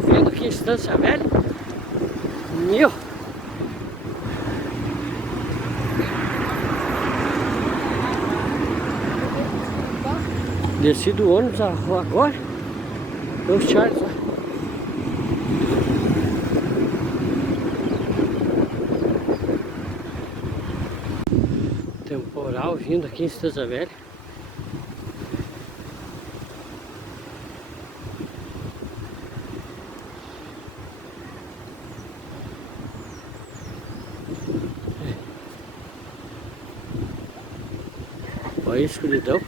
temporal vindo aqui em Estância Velha. Meu! Desci do ônibus agora. Deu o Charles lá. Temporal vindo aqui em Estância Velha. Olha a escuridão.